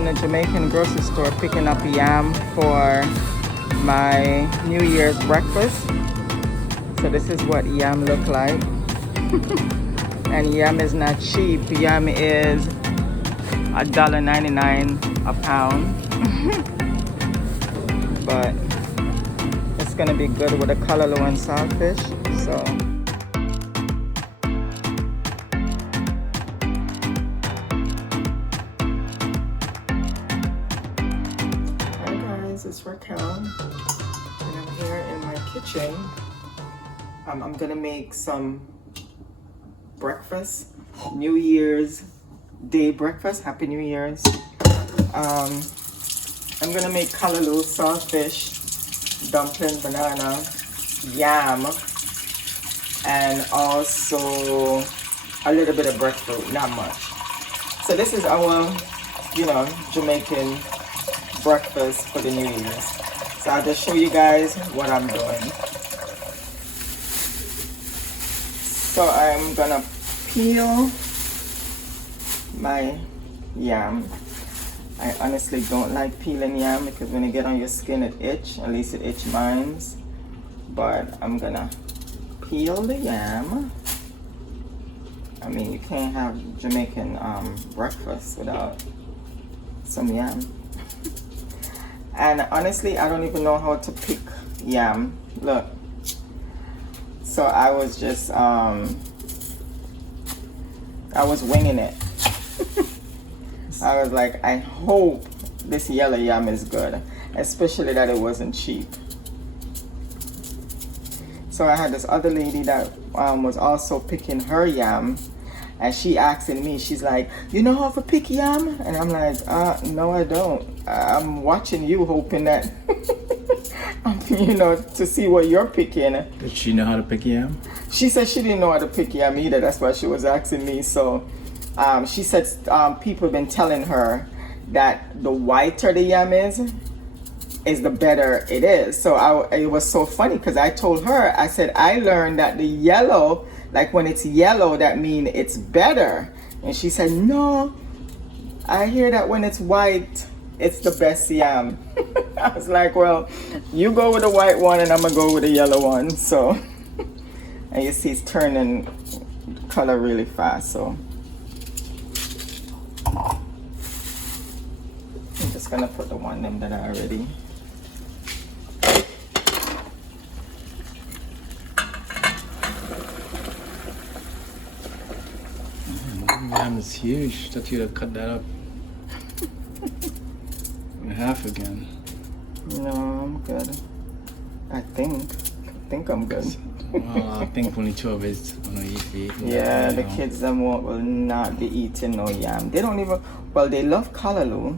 in a Jamaican grocery store picking up yam for my New Year's breakfast. So this is what yam look like. And yam is not cheap. Yam is $1.99 a pound. But it's gonna be good with a callaloo and saltfish. So hi guys, it's Raquel, and I'm here in my kitchen. I'm gonna make some breakfast, New Year's Day breakfast. Happy New Year's. I'm gonna make callaloo, saltfish, dumpling, banana, yam, and also a little bit of breadfruit, not much. So this is our, Jamaican breakfast for the New Year's. So I'll just show you guys what I'm doing. So I'm gonna peel my yam. I honestly don't like peeling yam because when it get on your skin it itch. At least it itch mine. But I'm gonna peel the yam. I mean, you can't have Jamaican breakfast without some yam. And honestly, I don't even know how to pick yam. Look. So I was just I was winging it. I was like, I hope this yellow yam is good, especially that it wasn't cheap. So I had this other lady that was also picking her yam, and she asking me, she's like, you know how to pick yam? And I'm like, no, I don't. I'm watching you, hoping that, to see what you're picking. Did she know how to pick yam? She said she didn't know how to pick yam either. That's why she was asking me. So she said people have been telling her that the whiter the yam is the better it is. So it was so funny because I told her, I said, I learned that the yellow, like when it's yellow, that means it's better. And she said, no, I hear that when it's white, it's the best yam. I was like, well, you go with the white one and I'm gonna go with the yellow one. So, and you see it's turning color really fast. So I'm just gonna put the one them that I already. Yam is huge. Thought you'd have cut that up in half again. No, I'm good. I think I'm good. Well, I think only two of us gonna eat. Yeah, the kids them will not be eating no yam. They don't even. Well, they love callaloo,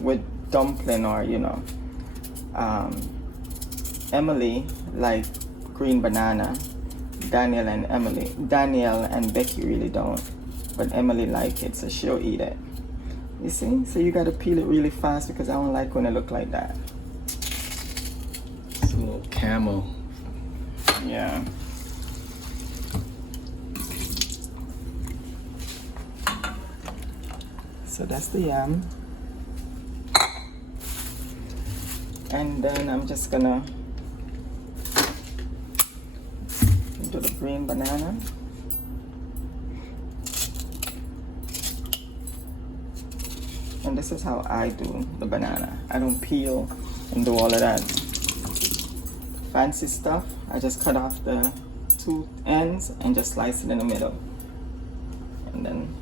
with dumpling or Emily like green banana. Daniel and Becky really don't, but Emily like it, so she'll eat it. You see? So you gotta peel it really fast because I don't like when it look like that. It's a little camel. Yeah. So that's the yam. And then I'm just gonna do the green banana. And this is how I do the banana. I don't peel and do all of that fancy stuff. I just cut off the two ends and just slice it in the middle. And then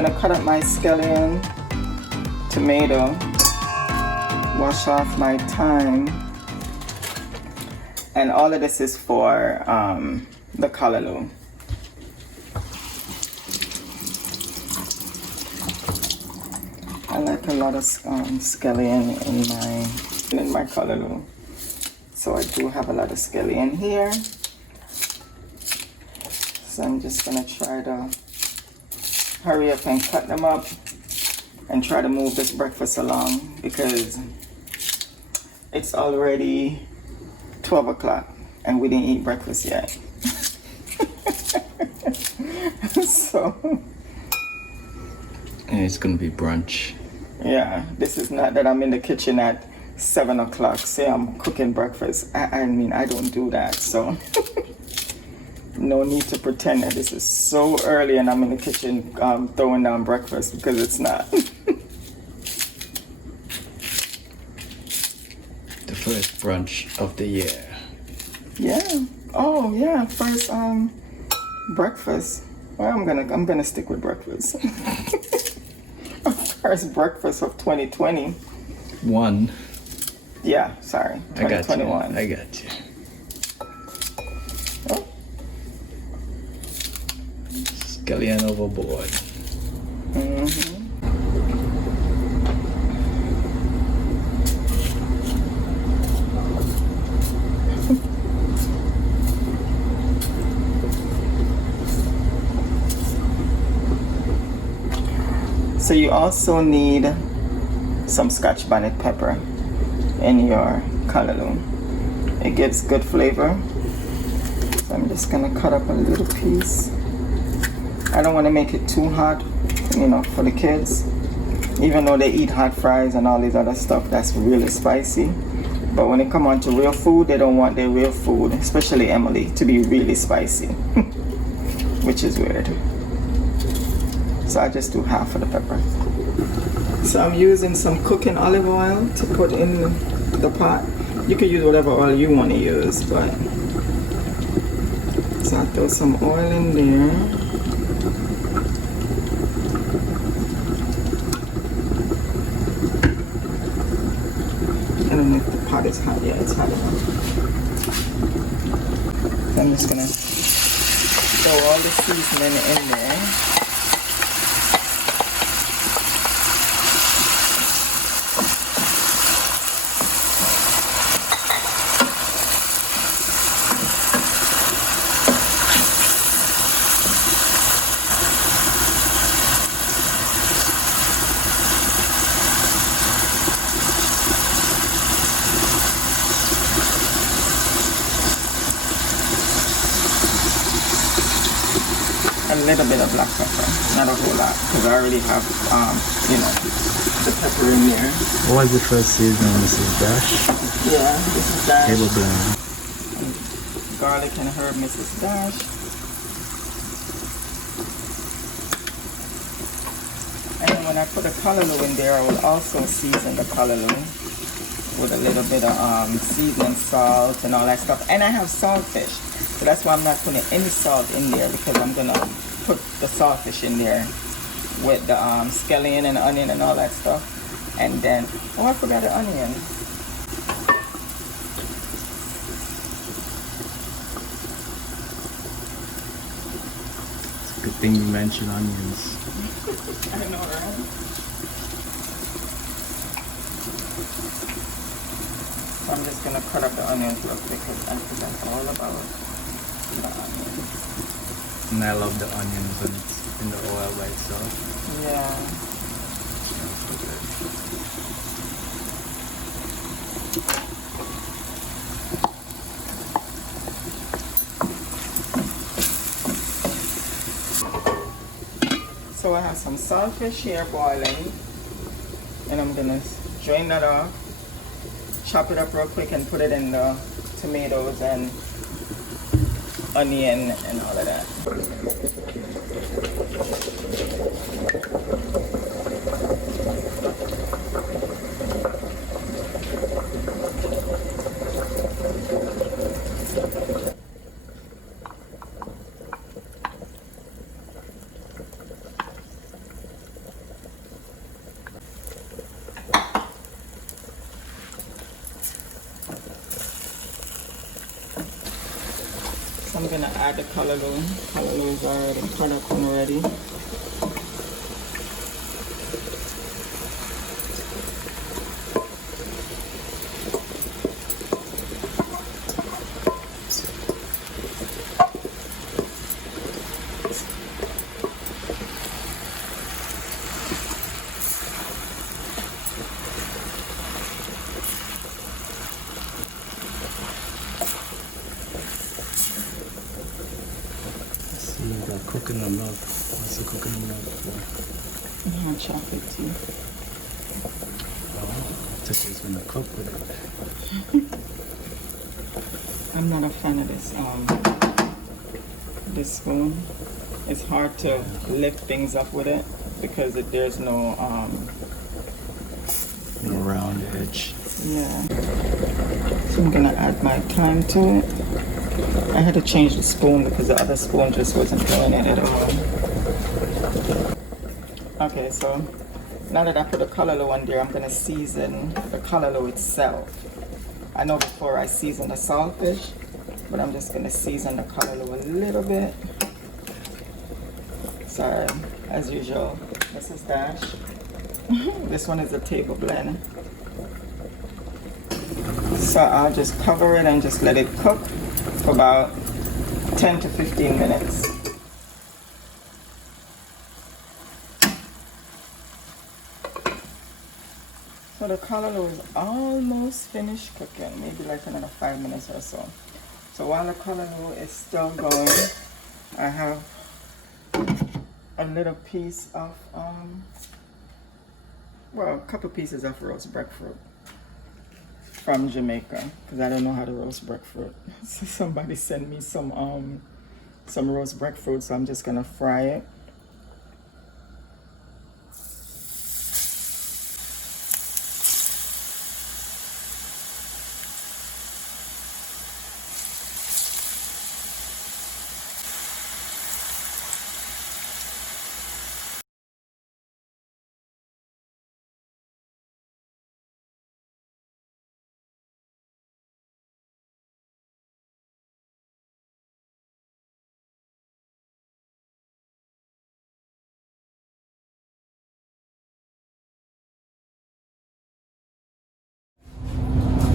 gonna cut up my scallion, tomato, wash off my thyme, and all of this is for the callaloo. I like a lot of scallion in my callaloo, so I do have a lot of scallion here. So I'm just gonna try to hurry up and cut them up and try to move this breakfast along because it's already 12 o'clock and we didn't eat breakfast yet. So And it's gonna be brunch. yeah, this is not that I'm in the kitchen at 7 o'clock. Say I'm cooking breakfast. I mean, I don't do that, so no need to pretend that this is so early and I'm in the kitchen throwing down breakfast because it's not. The first brunch of the year. Yeah. Oh yeah, first breakfast. Well, I'm gonna stick with breakfast. First breakfast of 2020. One. Yeah, sorry. 2021. I got you. Oh. Scallion overboard. Mm-hmm. So you also need some Scotch bonnet pepper in your callaloo. It gives good flavor. So I'm just gonna cut up a little piece. I don't want to make it too hot, you know, for the kids. Even though they eat hot fries and all these other stuff, that's really spicy. But when it comes on to real food, they don't want their real food, especially Emily, to be really spicy, which is weird. So I just do half of the pepper. So I'm using some cooking olive oil to put in the pot. You can use whatever oil you want to use, but so I throw some oil in there. I don't know if the pot is hot. Yeah, it's hot enough. So I'm just gonna throw all the seasoning in there. A little bit of black pepper, not a whole lot, because I already have, you know, the pepper in there. What was the first season, Mrs. Dash? Yeah, this is Dash. Table blend. Garlic and herb, Mrs. Dash. And then when I put a callaloo in there, I will also season the callaloo with a little bit of seasoning salt and all that stuff. And I have saltfish. So that's why I'm not putting any salt in there, because I'm gonna put the saltfish in there with the scallion and onion and all that stuff. And then, oh, I forgot the onion. It's a good thing you mentioned onions. I know, right? So I'm just gonna cut up the onions real quick because I forgot all about the onions. And I love the onions when it's in the oil by itself. Yeah. Smells so good. So I have some saltfish here boiling, and I'm gonna drain that off, chop it up real quick, and put it in the tomatoes and onion and all of that. So I'm gonna add the callaloo. Callaloo is already cut up and ready. See the coconut milk. What's the coconut milk for? Chocolate tea. Oh, Tisha's gonna cook with it. I'm not a fan of this spoon. It's hard to lift things up with it because there's no No round edge. yeah. So I'm gonna add my thyme to it. I had to change the spoon because the other spoon just wasn't doing it at all. Okay, so now that I put the callaloo on there, I'm gonna season the callaloo itself. I know before I seasoned the saltfish, but I'm just gonna season the callaloo a little bit. So, as usual, this is Dash. This one is a table blend. So I'll just cover it and just let it cook for about 10 to 15 minutes. So the callaloo is almost finished cooking, maybe like another 5 minutes or so. So while the callaloo is still going, I have a little piece of, well, a couple pieces of roast breadfruit from Jamaica, because I don't know how to roast breadfruit. So somebody sent me some roast breadfruit, so I'm just gonna fry it.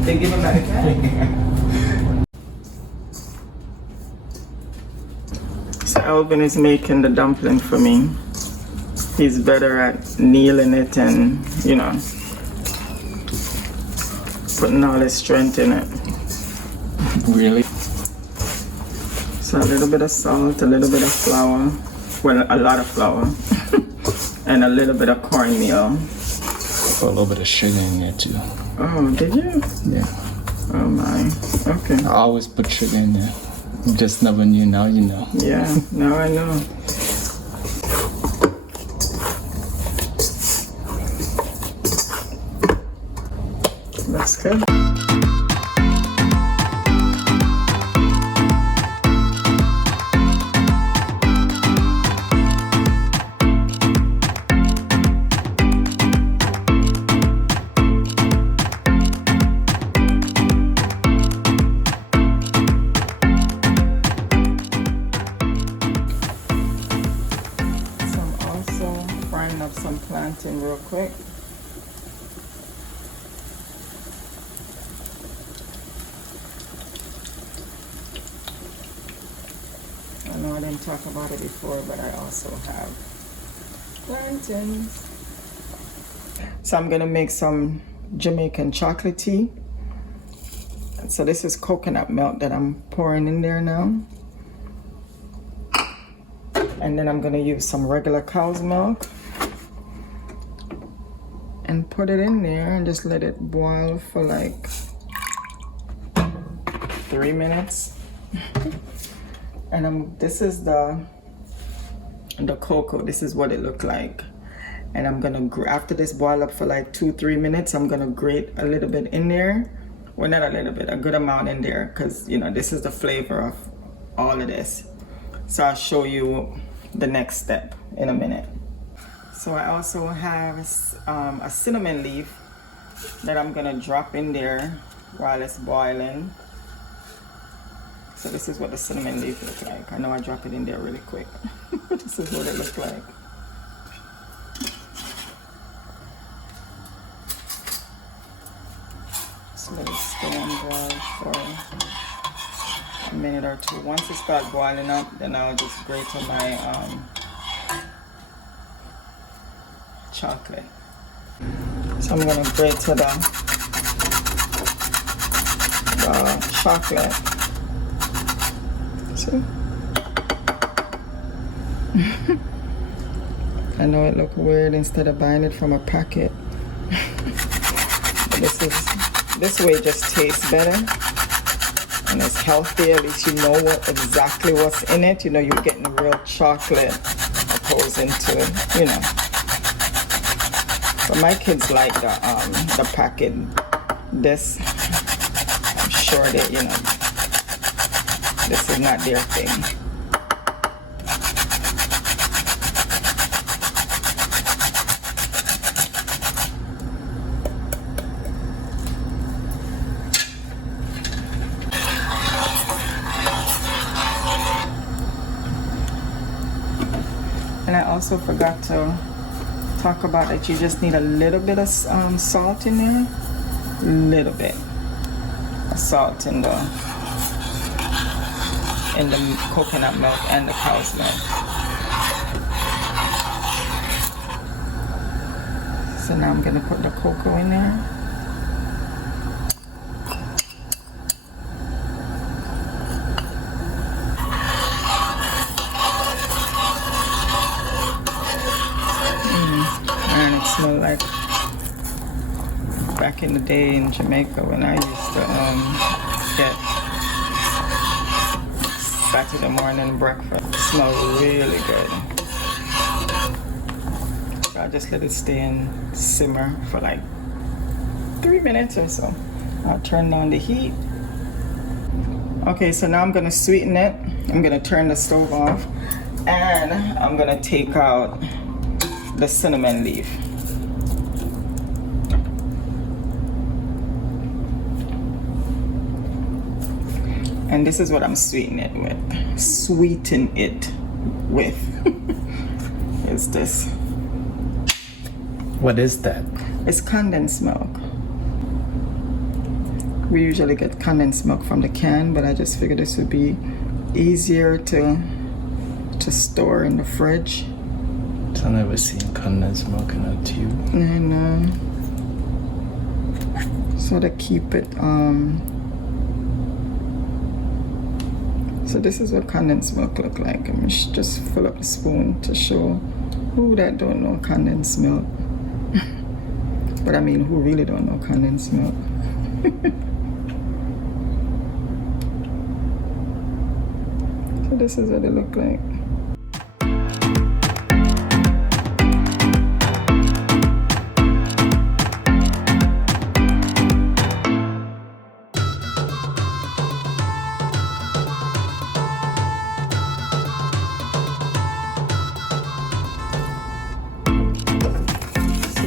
They give him that again. So Alvin is making the dumpling for me. He's better at kneading it and, you know, putting all his strength in it. Really? So a little bit of salt, a little bit of flour, well, a lot of flour, and a little bit of cornmeal. Put a little bit of sugar in there too. Oh, did you? Yeah. Oh my, okay. I always put sugar in there. Just never knew, now you know. Yeah, now I know. That's good. Some plantain real quick. I know I didn't talk about it before, but I also have plantains. So I'm gonna make some Jamaican chocolate tea. So this is coconut milk that I'm pouring in there now. And then I'm gonna use some regular cow's milk and put it in there and just let it boil for like 3 minutes. And this is the cocoa. This is what it looked like. And I'm gonna, after this boil up for like 2-3 minutes, I'm gonna grate a little bit in there. Well, not a little bit, a good amount in there, because you know this is the flavor of all of this. So I'll show you the next step in a minute. So I also have a cinnamon leaf that I'm gonna drop in there while it's boiling. So this is what the cinnamon leaf look like. I know I drop it in there really quick. This is what it looks like. Just let it stay on boil for a minute or two. Once it starts boiling up, then I'll just grate on my chocolate. So I'm gonna grate to the chocolate. See? I know it looks weird instead of buying it from a packet. But this way it just tastes better. And it's healthy, at least you know what exactly what's in it. You know you're getting real chocolate opposing to, you know. But my kids like the packet. This, I'm sure that, you know, this is not their thing. And I also forgot to talk about that you just need a little bit of salt in there. Little bit of salt in the coconut milk and the cow's milk. So now I'm gonna put the cocoa in there. And it smells like back in the day in Jamaica when I used to get Saturday morning breakfast. It smells really good. So I just let it stay and simmer for like 3 minutes or so. I'll turn down the heat. Okay, so now I'm gonna sweeten it. I'm gonna turn the stove off and I'm gonna take out the cinnamon leaf. And this is what I'm sweetening it with. Sweeten it with. Is this. What is that? It's condensed milk. We usually get condensed milk from the can, but I just figured this would be easier to store in the fridge. I've never seen condensed milk in a tube. And so to keep it so this is what condensed milk look like. I'm just fill up a spoon to show who that don't know condensed milk. But I mean, who really don't know condensed milk. So this is what it look like.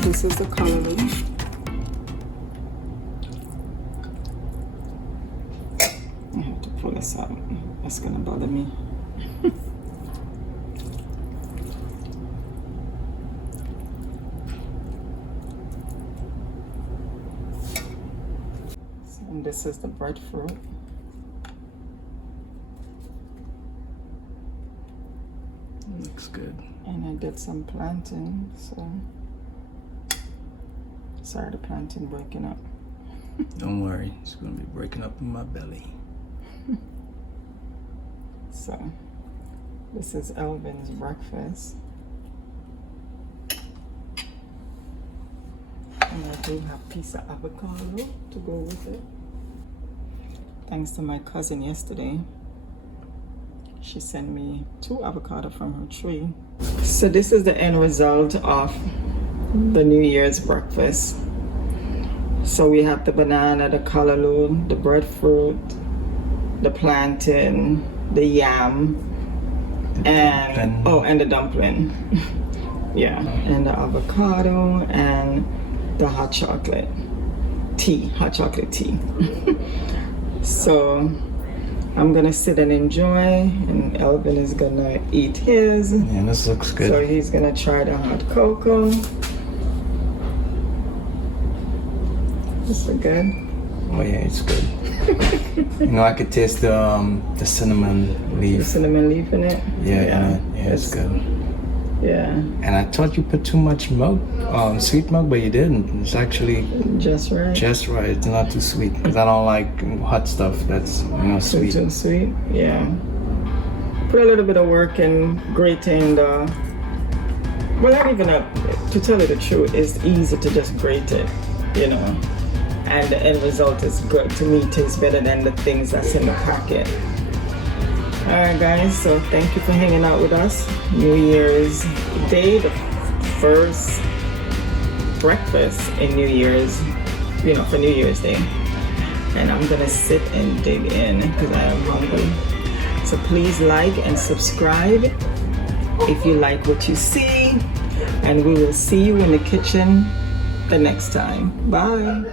This is the coloring. I have to pull this out. That's gonna bother me. And this is the breadfruit. Looks good. And I did some plantain, so sorry the plantain breaking up. Don't worry, it's gonna be breaking up in my belly. So this is Elvin's breakfast. And I do have a piece of avocado to go with it. Thanks to my cousin yesterday. She sent me 2 avocado from her tree. So this is the end result of the New Year's breakfast. So we have the banana, the callaloo, the breadfruit, the plantain, the yam, and and the dumpling. Yeah, and the avocado and the hot chocolate tea. So I'm gonna sit and enjoy, and Elvin is gonna eat his. Yeah, this looks good. So he's gonna try the hot cocoa. This look good. Oh yeah, it's good. You know, I could taste the cinnamon The leaf. cinnamon leaf in it. Yeah, it's good. Yeah, And I thought you put too much milk, sweet milk, but you didn't. It's actually just right. just right. It's not too sweet because I don't like hot stuff that's sweet. Too sweet. Yeah. Put a little bit of work in grating the. Well, not even to tell you the truth, it's easy to just grate it, you know. And the end result is good. To me, tastes better than the things that's in the packet. Alright guys, so thank you for hanging out with us. New Year's Day, the first breakfast in New Year's, for New Year's Day. And I'm gonna sit and dig in because I am hungry. So please like and subscribe if you like what you see. And we will see you in the kitchen the next time. Bye.